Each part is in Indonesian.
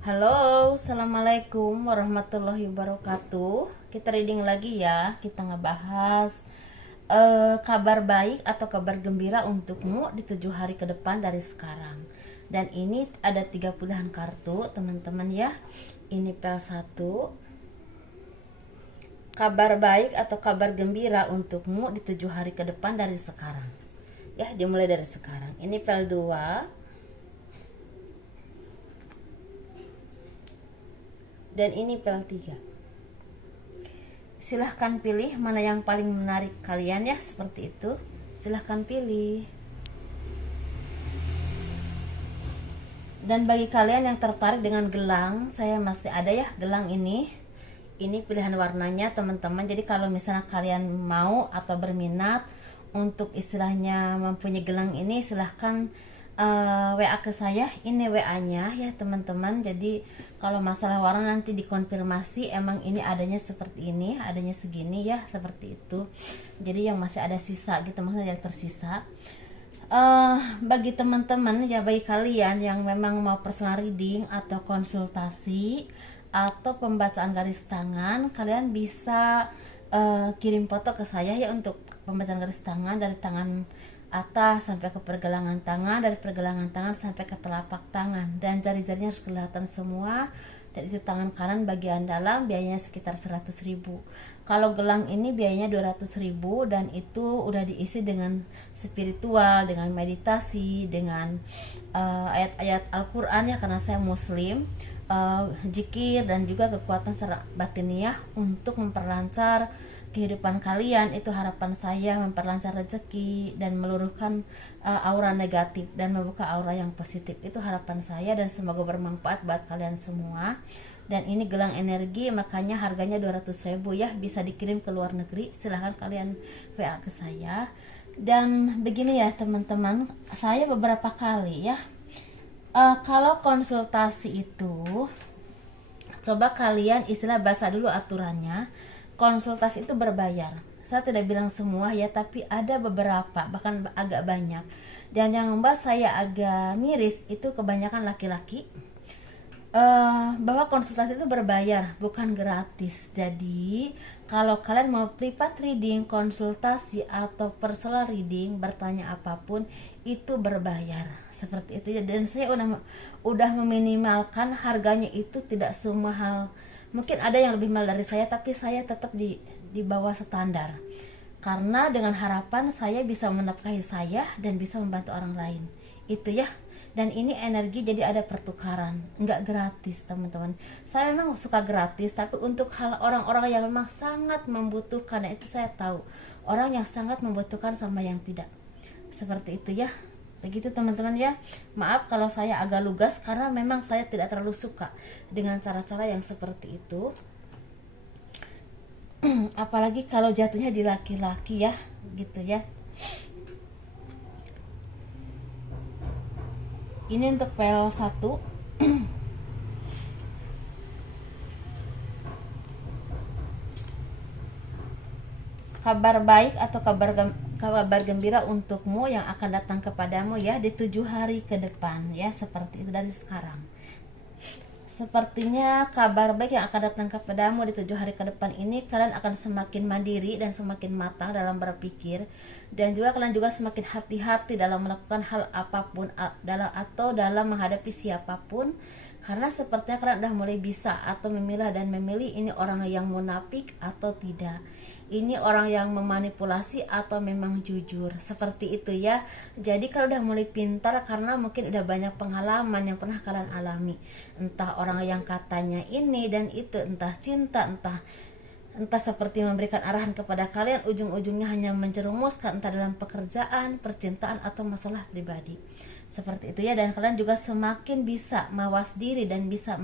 Halo, assalamualaikum warahmatullahi wabarakatuh. Kita reading lagi ya. Kita ngebahas kabar baik atau kabar gembira untukmu di 7 hari ke depan dari sekarang. Dan ini ada 30-an kartu, teman-teman ya. Ini pel 1. Kabar baik atau kabar gembira untukmu di 7 hari ke depan dari sekarang. Ya, dimulai dari sekarang. Ini pel 2. Dan ini pel 3. Silahkan pilih mana yang paling menarik kalian ya, seperti itu. Silahkan pilih. Dan bagi kalian yang tertarik dengan gelang, saya masih ada ya gelang ini. Ini pilihan warnanya teman-teman. Jadi kalau misalnya kalian mau atau berminat untuk istilahnya mempunyai gelang ini, silahkan WA ke saya. Ini WA-nya ya teman-teman. Jadi kalau masalah warna nanti dikonfirmasi, emang ini adanya seperti ini, adanya segini ya, seperti itu. Jadi yang masih ada sisa gitu, maksudnya yang tersisa. Bagi teman-teman ya, bagi kalian yang memang mau personal reading atau konsultasi atau pembacaan garis tangan, kalian bisa kirim foto ke saya ya untuk pembacaan garis tangan, dari tangan atas sampai ke pergelangan tangan, dari pergelangan tangan sampai ke telapak tangan, dan jari-jarinya harus kelihatan semua. Dan itu tangan kanan bagian dalam, biayanya sekitar 100.000. Kalau gelang ini biayanya 200.000, dan itu udah diisi dengan spiritual, dengan meditasi, dengan ayat-ayat Al-Quran ya, karena saya muslim, zikir, dan juga kekuatan secara batiniah untuk memperlancar kehidupan kalian. Itu harapan saya, memperlancar rezeki dan meluruhkan aura negatif dan membuka aura yang positif. Itu harapan saya dan semoga bermanfaat buat kalian semua. Dan ini gelang energi, makanya harganya 200.000 ya, bisa dikirim ke luar negeri. Silahkan kalian WA ke saya. Dan begini ya teman-teman, saya beberapa kali ya, kalau konsultasi itu, coba kalian istilah baca dulu aturannya. Konsultasi itu berbayar. Saya tidak bilang semua ya, tapi ada beberapa, bahkan agak banyak. Dan yang membuat saya agak miris itu kebanyakan laki-laki, bahwa konsultasi itu berbayar, bukan gratis. Jadi kalau kalian mau private reading, konsultasi atau personal reading, bertanya apapun itu berbayar, seperti itu. Dan saya udah meminimalkan harganya itu tidak semahal, mungkin ada yang lebih mahal dari saya, tapi saya tetap di bawah standar, karena dengan harapan saya bisa menafkahi saya dan bisa membantu orang lain, itu ya. Dan ini energi, jadi ada pertukaran, nggak gratis teman-teman. Saya memang suka gratis, tapi untuk hal orang-orang yang memang sangat membutuhkan, itu saya tahu orang yang sangat membutuhkan sama yang tidak, seperti itu ya. Begitu teman-teman ya. Maaf kalau saya agak lugas, karena memang saya tidak terlalu suka dengan cara-cara yang seperti itu. Apalagi kalau jatuhnya di laki-laki ya, gitu ya. Ini untuk pel 1. Kabar baik atau kabar gembira untukmu yang akan datang kepadamu ya di 7 hari ke depan ya, seperti itu dari sekarang. Sepertinya kabar baik yang akan datang kepadamu di 7 hari ke depan ini, kalian akan semakin mandiri dan semakin matang dalam berpikir, dan juga kalian juga semakin hati-hati dalam melakukan hal apapun dalam menghadapi siapapun, karena sepertinya kalian udah mulai bisa atau memilah dan memilih ini orang yang munafik atau tidak, ini orang yang memanipulasi atau memang jujur, seperti itu ya. Jadi kalau udah mulai pintar, karena mungkin udah banyak pengalaman yang pernah kalian alami, entah orang yang katanya ini dan itu, entah cinta, entah seperti memberikan arahan kepada kalian, ujung-ujungnya hanya menjerumuskan entah dalam pekerjaan, percintaan, atau masalah pribadi, seperti itu ya. Dan kalian juga semakin bisa mawas diri dan bisa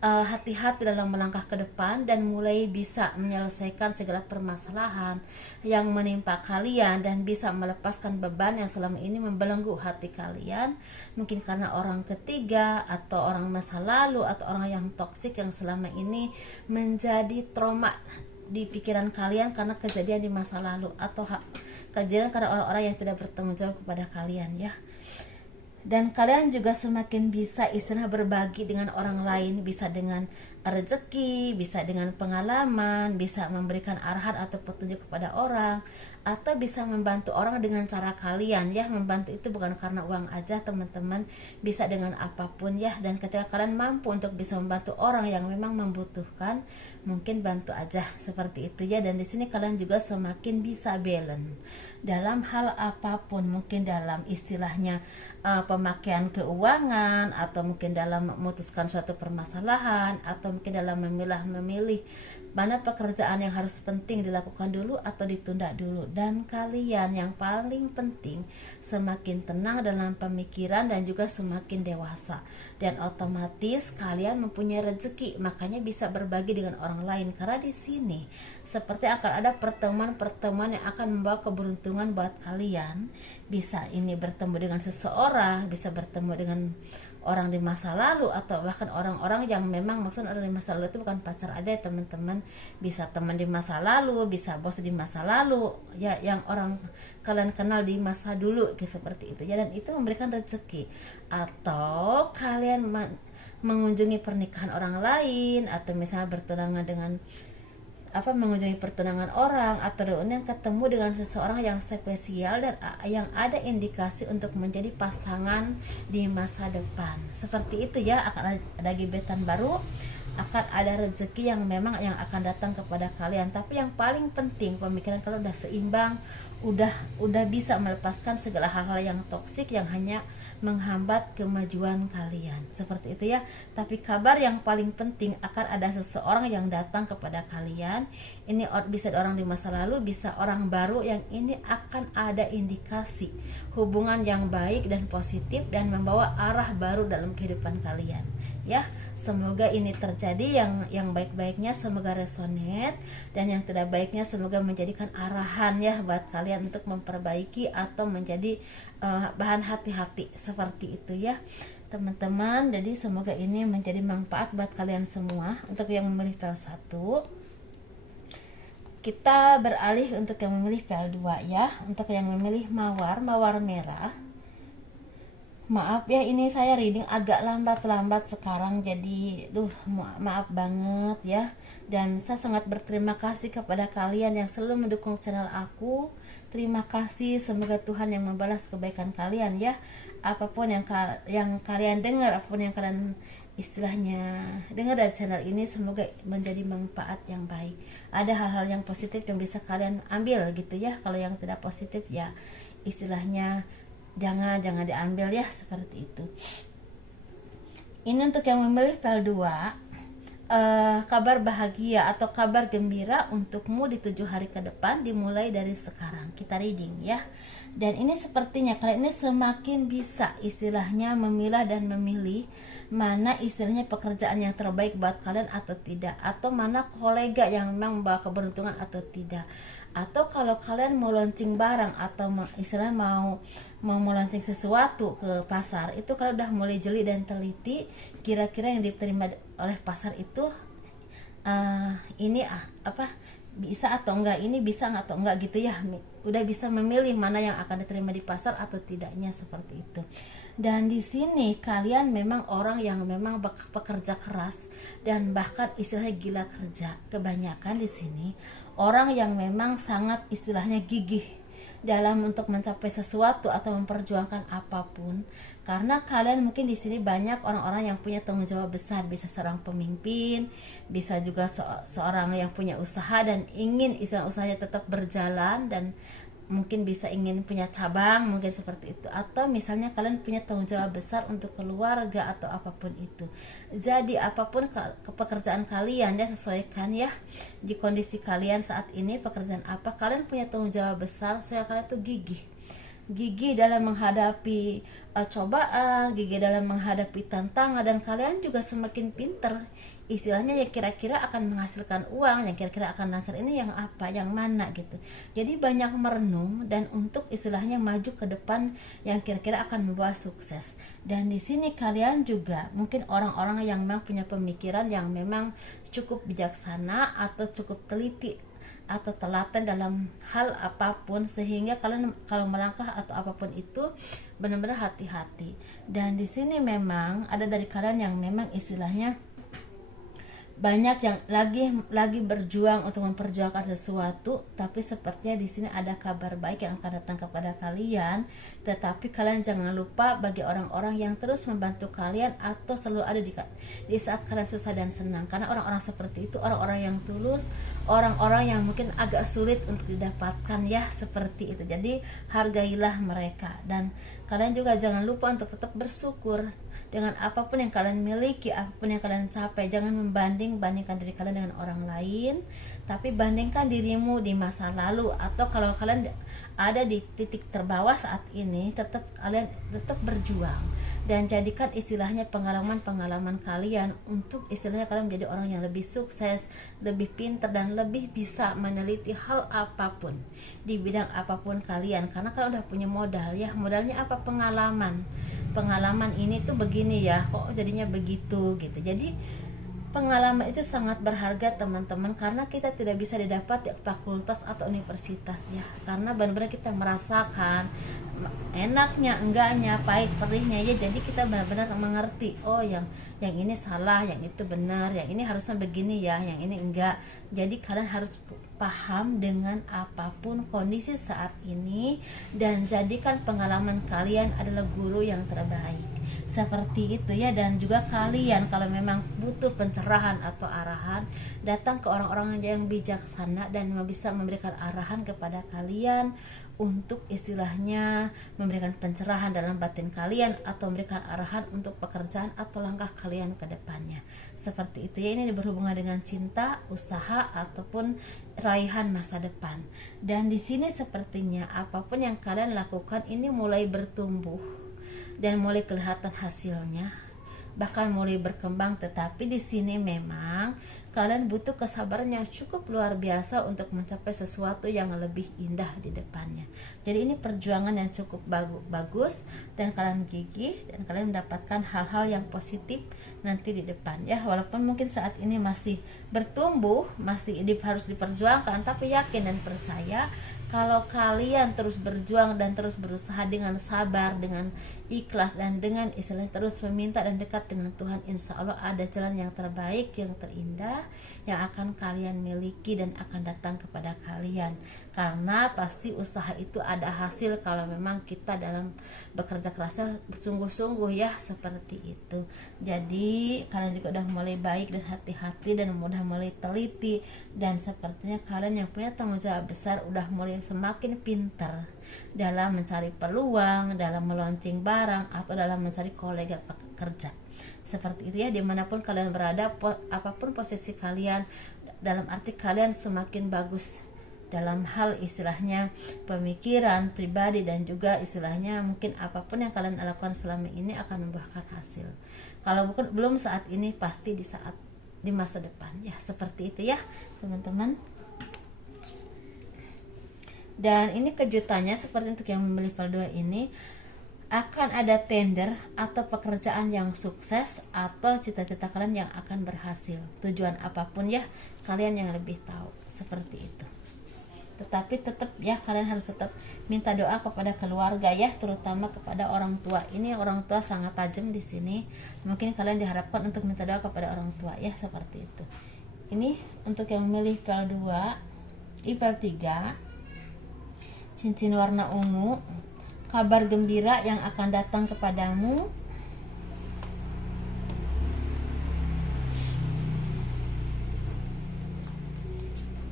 hati-hati dalam melangkah ke depan, dan mulai bisa menyelesaikan segala permasalahan yang menimpa kalian, dan bisa melepaskan beban yang selama ini membelenggu hati kalian, mungkin karena orang ketiga atau orang masa lalu atau orang yang toksik yang selama ini menjadi trauma di pikiran kalian karena kejadian di masa lalu, atau kejadian karena orang-orang yang tidak bertanggung jawab kepada kalian ya. Dan kalian juga semakin bisa istilah berbagi dengan orang lain, bisa dengan rezeki, bisa dengan pengalaman, bisa memberikan arahan atau petunjuk kepada orang, atau bisa membantu orang dengan cara kalian ya. Membantu itu bukan karena uang aja teman-teman, bisa dengan apapun ya. Dan ketika kalian mampu untuk bisa membantu orang yang memang membutuhkan, mungkin bantu aja seperti itu ya. Dan di sini kalian juga semakin bisa balance dalam hal apapun, mungkin dalam istilahnya pemakaian keuangan, atau mungkin dalam memutuskan suatu permasalahan, atau mungkin dalam memilih mana pekerjaan yang harus penting dilakukan dulu atau ditunda dulu. Dan kalian yang paling penting semakin tenang dalam pemikiran dan juga semakin dewasa, dan otomatis kalian mempunyai rezeki, makanya bisa berbagi dengan orang lain. Karena di sini seperti akan ada pertemuan-pertemuan yang akan membawa keberuntungan buat kalian. Bisa ini bertemu dengan seseorang, bisa bertemu dengan orang di masa lalu, atau bahkan orang-orang yang memang, maksud orang di masa lalu itu bukan pacar aja ya teman-teman, bisa teman di masa lalu, bisa bos di masa lalu ya, yang orang kalian kenal di masa dulu gitu, seperti itu ya. Dan itu memberikan rezeki. Atau kalian mengunjungi pernikahan orang lain, atau misalnya bertunangan dengan mengunjungi pertunangan orang, atau reunian ketemu dengan seseorang yang spesial dan yang ada indikasi untuk menjadi pasangan di masa depan. Seperti itu ya, akan ada gebetan baru, akan ada rezeki yang memang yang akan datang kepada kalian. Tapi yang paling penting pemikiran kalian udah seimbang, udah bisa melepaskan segala hal-hal yang toksik yang hanya menghambat kemajuan kalian, seperti itu ya. Tapi kabar yang paling penting, akan ada seseorang yang datang kepada kalian. Ini bisa orang di masa lalu, bisa orang baru, yang ini akan ada indikasi hubungan yang baik dan positif dan membawa arah baru dalam kehidupan kalian ya. Semoga ini terjadi, yang baik-baiknya semoga resonate, dan yang tidak baiknya semoga menjadikan arahan ya buat kalian untuk memperbaiki atau menjadi bahan hati-hati, seperti itu ya teman-teman. Jadi semoga ini menjadi manfaat buat kalian semua. Untuk yang memilih PL1, kita beralih untuk yang memilih PL2 ya. Untuk yang memilih mawar merah, maaf ya, ini saya reading agak lambat sekarang, jadi maaf banget ya. Dan saya sangat berterima kasih kepada kalian yang selalu mendukung channel aku. Terima kasih, semoga Tuhan yang membalas kebaikan kalian ya. Apapun yang kalian dengar, apapun yang kalian istilahnya dengar dari channel ini, semoga menjadi manfaat yang baik. Ada hal-hal yang positif yang bisa kalian ambil gitu ya. Kalau yang tidak positif ya istilahnya jangan diambil ya, seperti itu. Ini untuk yang memilih PL2, kabar bahagia atau kabar gembira untukmu di 7 hari ke depan, dimulai dari sekarang. Kita reading ya. Dan ini sepertinya kalian ini semakin bisa istilahnya memilah dan memilih mana istilahnya pekerjaan yang terbaik buat kalian atau tidak, atau mana kolega yang memang membawa keberuntungan atau tidak. Atau kalau kalian mau launching barang, atau istilah mau launching sesuatu ke pasar, itu kalau udah mulai jeli dan teliti kira-kira yang diterima oleh pasar itu bisa atau enggak, ini bisa atau enggak gitu ya. Udah bisa memilih mana yang akan diterima di pasar atau tidaknya, seperti itu. Dan di sini kalian memang orang yang memang pekerja keras dan bahkan istilahnya gila kerja. Kebanyakan di sini orang yang memang sangat istilahnya gigih dalam untuk mencapai sesuatu atau memperjuangkan apapun. Karena kalian mungkin di sini banyak orang-orang yang punya tanggung jawab besar, bisa seorang pemimpin, bisa juga seorang yang punya usaha dan ingin istilah usahanya tetap berjalan, dan mungkin bisa ingin punya cabang, mungkin seperti itu. Atau misalnya kalian punya tanggung jawab besar untuk keluarga atau apapun itu. Jadi apapun pekerjaan kalian ya, sesuaikan ya di kondisi kalian saat ini, pekerjaan apa kalian punya tanggung jawab besar, saya kalian tuh gigih dalam menghadapi cobaan, gigih dalam menghadapi tantangan, dan kalian juga semakin pinter istilahnya ya, kira-kira akan menghasilkan uang, yang kira-kira akan lancar ini yang apa, yang mana gitu. Jadi banyak merenung dan untuk istilahnya maju ke depan yang kira-kira akan membawa sukses. Dan di sini kalian juga mungkin orang-orang yang memang punya pemikiran yang memang cukup bijaksana atau cukup teliti atau telaten dalam hal apapun, sehingga kalian kalau melangkah atau apapun itu benar-benar hati-hati. Dan di sini memang ada dari kalian yang memang istilahnya banyak yang lagi berjuang untuk memperjuangkan sesuatu, tapi sepertinya di sini ada kabar baik yang akan datang kepada kalian. Tetapi kalian jangan lupa bagi orang-orang yang terus membantu kalian atau selalu ada di saat kalian susah dan senang, karena orang-orang seperti itu orang-orang yang tulus, orang-orang yang mungkin agak sulit untuk didapatkan ya, seperti itu. Jadi hargailah mereka, dan kalian juga jangan lupa untuk tetap bersyukur dengan apapun yang kalian miliki, apapun yang kalian capai. Jangan bandingkan diri kalian dengan orang lain, tapi bandingkan dirimu di masa lalu, atau kalau kalian ada di titik terbawah saat ini, kalian tetap berjuang dan jadikan istilahnya pengalaman-pengalaman kalian untuk istilahnya kalian menjadi orang yang lebih sukses, lebih pintar, dan lebih bisa meneliti hal apapun di bidang apapun kalian. Karena kalian udah punya modal ya. Modalnya apa? Pengalaman ini tuh begini ya, kok jadinya begitu gitu. Jadi pengalaman itu sangat berharga teman-teman, karena kita tidak bisa didapat di fakultas atau universitas ya, karena benar-benar kita merasakan enaknya, enggaknya, pahit perihnya ya. Jadi kita benar-benar mengerti, oh yang ini salah, yang itu benar, yang ini harusnya begini ya, yang ini enggak. Jadi kalian harus paham dengan apapun kondisi saat ini, dan jadikan pengalaman kalian adalah guru yang terbaik, seperti itu ya. Dan juga kalian kalau memang butuh pencerahan atau arahan, datang ke orang-orang yang bijaksana dan bisa memberikan arahan kepada kalian untuk istilahnya memberikan pencerahan dalam batin kalian, atau memberikan arahan untuk pekerjaan atau langkah kalian ke depannya, seperti itu ya. Ini berhubungan dengan cinta, usaha, ataupun raihan masa depan. Dan di sini sepertinya apapun yang kalian lakukan ini mulai bertumbuh dan mulai kelihatan hasilnya, bahkan mulai berkembang. Tetapi di sini memang kalian butuh kesabaran yang cukup luar biasa untuk mencapai sesuatu yang lebih indah di depannya. Jadi ini perjuangan yang cukup bagus, dan kalian gigih, dan kalian mendapatkan hal-hal yang positif nanti di depan ya. Walaupun mungkin saat ini masih bertumbuh, masih harus diperjuangkan, tapi yakin dan percaya kalau kalian terus berjuang dan terus berusaha dengan sabar, dengan ikhlas, dan dengan istilahnya terus meminta dan dekat dengan Tuhan, insya Allah ada jalan yang terbaik, yang terindah yang akan kalian miliki dan akan datang kepada kalian. Karena pasti usaha itu ada hasil kalau memang kita dalam bekerja kerasnya sungguh-sungguh ya, seperti itu. Jadi kalian juga udah mulai baik dan hati-hati, dan udah mulai teliti, dan sepertinya kalian yang punya tanggung jawab besar udah mulai semakin pintar dalam mencari peluang, dalam meluncing barang, atau dalam mencari kolega pekerja, seperti itu ya. Dimanapun kalian berada, apapun posisi kalian, dalam arti kalian semakin bagus dalam hal istilahnya pemikiran pribadi, dan juga istilahnya mungkin apapun yang kalian lakukan selama ini akan membuahkan hasil. Kalau bukan belum saat ini, pasti di masa depan ya, seperti itu ya teman-teman. Dan ini kejutannya seperti untuk yang memilih level 2 ini, akan ada tender atau pekerjaan yang sukses, atau cita-cita kalian yang akan berhasil. Tujuan apapun ya, kalian yang lebih tahu, seperti itu. Tetapi tetap ya, kalian harus tetap minta doa kepada keluarga ya, terutama kepada orang tua. Ini orang tua sangat tajam di sini. Mungkin kalian diharapkan untuk minta doa kepada orang tua ya, seperti itu. Ini untuk yang memilih level 2, level 3, cincin warna ungu, kabar gembira yang akan datang kepadamu.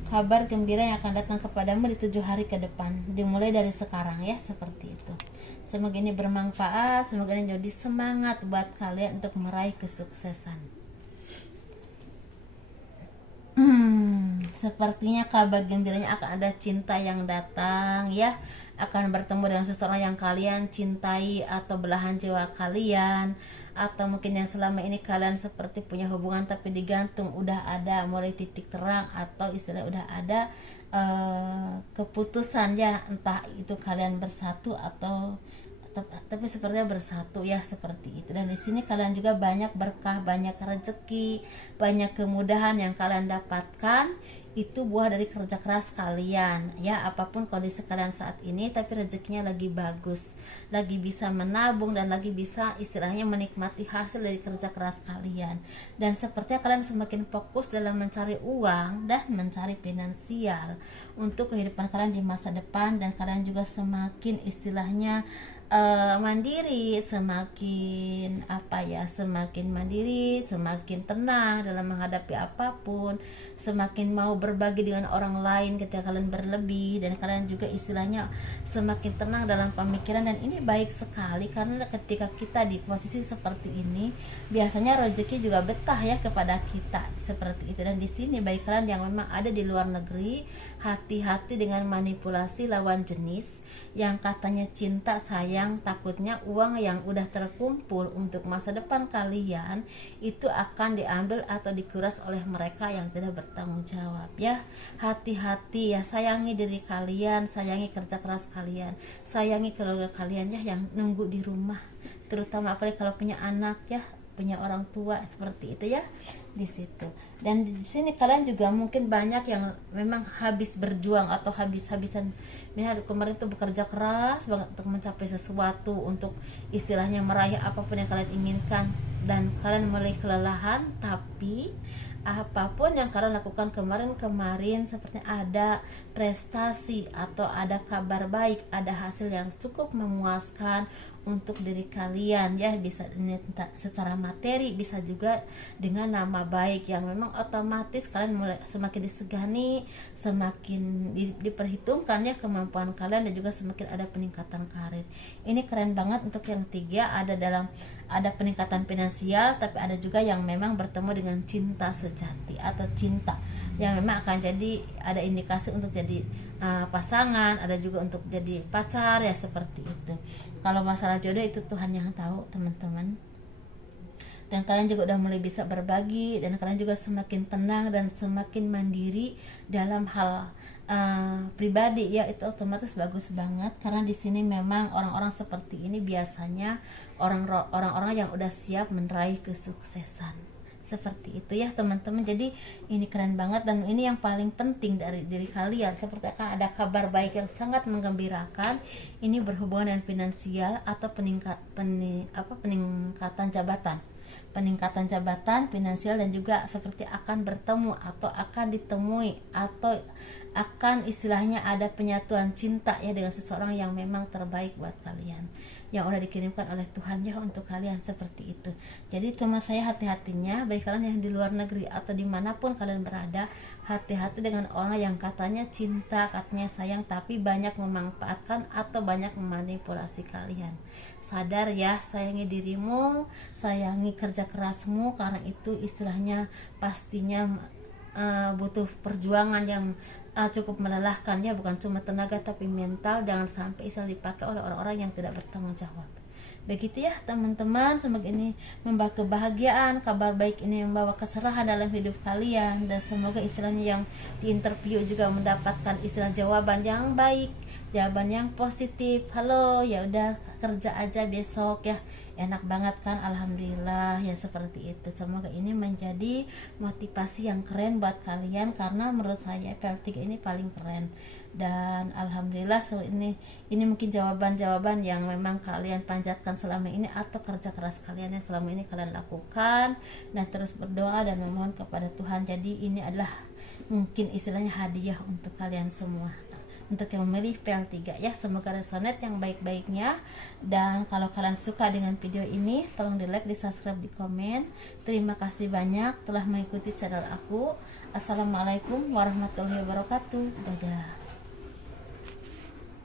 Kabar gembira yang akan datang kepadamu di 7 hari ke depan, dimulai dari sekarang ya, seperti itu. Semoga ini bermanfaat, semoga ini jadi semangat buat kalian untuk meraih kesuksesan. Sepertinya kabar gembiranya akan ada cinta yang datang ya, akan bertemu dengan seseorang yang kalian cintai atau belahan jiwa kalian, atau mungkin yang selama ini kalian seperti punya hubungan tapi digantung, udah ada mulai titik terang, atau istilah udah ada keputusan ya, entah itu kalian bersatu atau tapi sepertinya bersatu ya, seperti itu. Dan di sini kalian juga banyak berkah, banyak rezeki, banyak kemudahan yang kalian dapatkan, itu buah dari kerja keras kalian ya. Apapun kondisi kalian saat ini, tapi rezekinya lagi bagus, lagi bisa menabung, dan lagi bisa istilahnya menikmati hasil dari kerja keras kalian. Dan sepertinya kalian semakin fokus dalam mencari uang dan mencari finansial untuk kehidupan kalian di masa depan. Dan kalian juga semakin istilahnya mandiri, semakin semakin mandiri, semakin tenang dalam menghadapi apapun, semakin mau berbagi dengan orang lain ketika kalian berlebih, dan kalian juga istilahnya semakin tenang dalam pemikiran. Dan ini baik sekali, karena ketika kita di posisi seperti ini, biasanya rezeki juga betah ya kepada kita, seperti itu. Dan di sini bagi kalian yang memang ada di luar negeri, hati-hati dengan manipulasi lawan jenis yang katanya cinta, sayang. Takutnya uang yang udah terkumpul untuk masa depan kalian itu akan diambil atau dikuras oleh mereka yang tidak bertanggung jawab ya. Hati-hati ya, sayangi diri kalian, sayangi kerja keras kalian, sayangi keluarga kalian ya, yang nunggu di rumah, terutama apalagi kalau punya anak ya, punya orang tua, seperti itu ya di situ. Dan di sini kalian juga mungkin banyak yang memang habis berjuang atau habis-habisan, misalnya kemarin tuh bekerja keras banget untuk mencapai sesuatu, untuk istilahnya meraih apapun yang kalian inginkan, dan kalian mulai kelelahan. Tapi apapun yang kalian lakukan kemarin sepertinya ada prestasi atau ada kabar baik, ada hasil yang cukup memuaskan untuk diri kalian ya. Bisa secara materi, bisa juga dengan nama baik yang memang otomatis kalian mulai semakin disegani, semakin diperhitungkan ya kemampuan kalian, dan juga semakin ada peningkatan karir. Ini keren banget. Untuk yang tiga, ada peningkatan finansial, tapi ada juga yang memang bertemu dengan cinta sejati atau cinta yang memang akan jadi, ada indikasi untuk jadi pasangan, ada juga untuk jadi pacar ya, seperti itu. Kalau masalah jodoh itu Tuhan yang tahu teman-teman. Dan kalian juga udah mulai bisa berbagi, dan kalian juga semakin tenang dan semakin mandiri dalam hal pribadi ya. Itu otomatis bagus banget, karena di sini memang orang-orang seperti ini biasanya orang-orang yang udah siap meraih kesuksesan, seperti itu ya teman-teman. Jadi ini keren banget, dan ini yang paling penting dari diri kalian, seperti akan ada kabar baik yang sangat menggembirakan. Ini berhubungan dengan finansial atau peningkatan jabatan finansial, dan juga seperti akan bertemu atau akan ditemui atau akan istilahnya ada penyatuan cinta ya dengan seseorang yang memang terbaik buat kalian, yang udah dikirimkan oleh Tuhan ya untuk kalian, seperti itu. Jadi teman saya, hati-hatinya bagi kalian yang di luar negeri atau dimanapun kalian berada, hati-hati dengan orang yang katanya cinta, katanya sayang, tapi banyak memanfaatkan atau banyak memanipulasi kalian. Sadar ya, sayangi dirimu, sayangi kerja kerasmu, karena itu istilahnya pastinya butuh perjuangan yang cukup melelahkan ya, bukan cuma tenaga tapi mental. Jangan sampai istilah dipakai oleh orang-orang yang tidak bertanggung jawab. Begitu ya teman-teman, semoga ini membawa kebahagiaan, kabar baik ini membawa keserahan dalam hidup kalian, dan semoga istilahnya yang diinterview juga mendapatkan istilah jawaban yang baik, jawaban yang positif. Halo, ya udah kerja aja besok ya, enak banget kan, alhamdulillah ya, seperti itu. Semoga ini menjadi motivasi yang keren buat kalian, karena menurut saya FL3 ini paling keren. Dan alhamdulillah, so ini mungkin jawaban-jawaban yang memang kalian panjatkan selama ini, atau kerja keras kalian yang selama ini kalian lakukan, dan terus berdoa dan memohon kepada Tuhan. Jadi ini adalah mungkin istilahnya hadiah untuk kalian semua, untuk yang memilih PL3 ya. Semoga resonate yang baik-baiknya. Dan kalau kalian suka dengan video ini, tolong di like, di subscribe, di komen. Terima kasih banyak telah mengikuti channel aku. Assalamualaikum warahmatullahi wabarakatuh. Dadah.